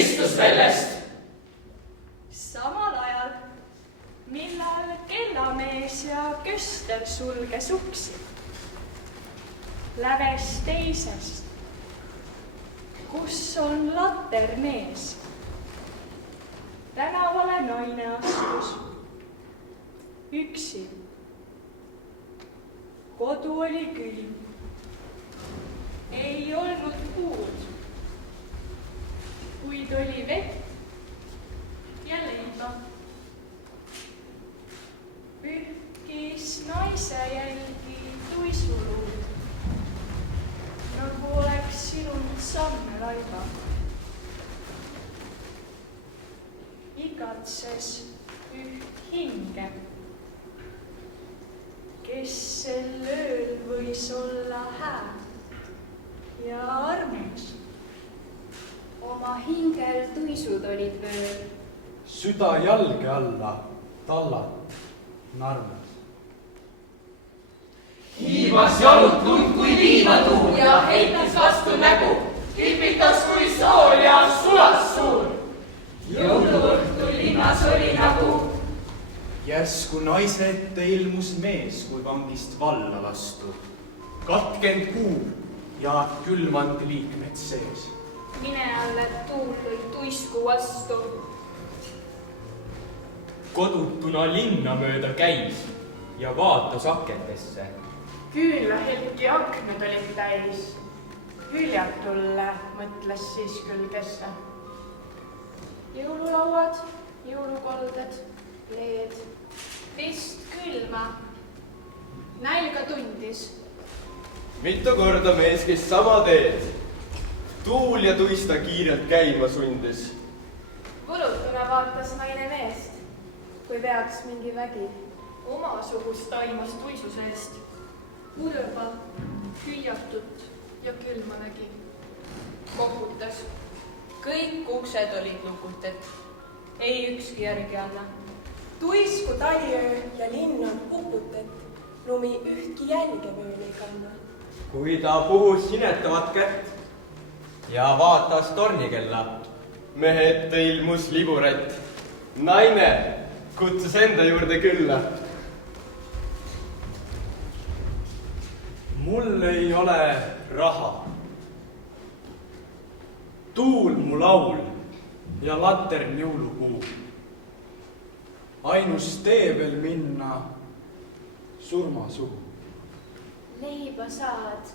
istus sellest. Samal ajal, millal kellamees ja köster sulges uksi, läves teisest, kus on latern ees. Tänavale naine astus üksi. Kodu oli külm. Ei olnud puud, kuid oli vett ja leiba. Pühkis naise jälgi tuisuluud, nagu oleks silunud samme laiba. Igatses üht hinge, kes sel ööl võis olla hää ja armas. Oma hingel tuisud olid vööl. Süda jalge alla, tallat, narmas. Hiivas jalutund kui liivatuul ja heitis vastu nägu, kipitas kui sool ja sulas suur. Jõuluõhtul linnas oli nagu Järsku naise ette ilmus mees, kui vangist valla lastu. Katkend kuub ja külmand liikmed sees. Mine alle tuul lõi tuisku vastu. Kodutuna linna mööda käis ja vaatas akendesse. Küünlahelki akmed olid täis. Hüljatulle mõtles siis küll kesse. Jõululauad, jõulukolded, leed, vist külma. Nälga tundis. Mitu korda mees käis sama teed. Tuul ja tuista kiirelt käima sundis. Kulutuna vaatas naine meest, kui peaks mingi vägi. Omasugust taimas tuisu seest. Urba, hüüatut ja külma nägi. Koputas. Kõik uksed olid lukutet. Ei ükski järgi anna. Tuisku taliöö ja linn on uputet. Lumi ühtki jälge veel ei kanna. Kui ta puhus sinetavat kätt ja vaatas tornikella. Mehe ette ilmus liburet. Naine kutsus enda juurde külla. Mul ei ole raha. Tuul mu laul ja latern jõulupuu. Ainus tee veel minna surma suhu. Leiba saad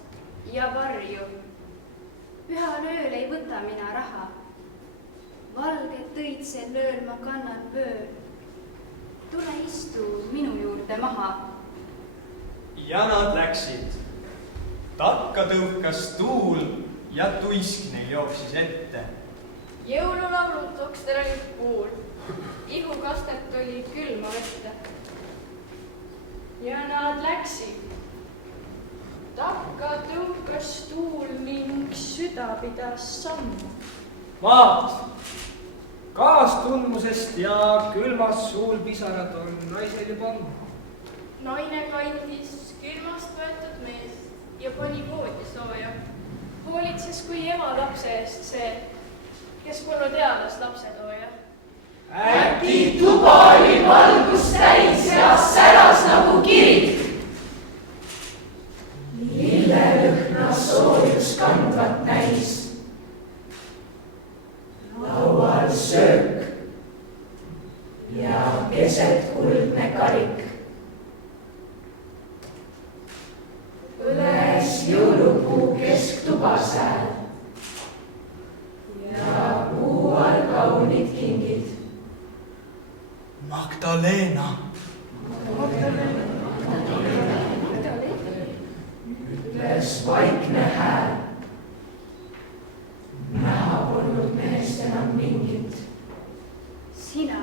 ja varju. Pühal ööl ei võta mina raha. Valged tõid sel ööl ma kannan vööl. Tule istu minu juurde maha. Ja nad läksid. Takka tõukas tuul ja tuisk neil jooksis ette. Jõululaulud okstel olid puul. Ihukastet oli külma vette. Ja nad läksid. Takka tõukas tuul ning süda pidas sammu. Vaat, kaastundmusest ja külmas suul pisarad on naisel juba ammu. Naine kandis külmast võetud meest ja pani voodi sooja. Hoolitses kui ema lapse eest see, kes polnud eales lapsetooja. Äkki tuba oli valgust täis ja säras nagu kirik. Lillelõhna soojus kandvat näis. Laual söök ja keset kuldne karik. Põles jõulupuu kesktuba sääl ja puu all kaunid kingid. Magdalena. Ütles vaikne hääl. Näha polnud meest enam mingit. Sina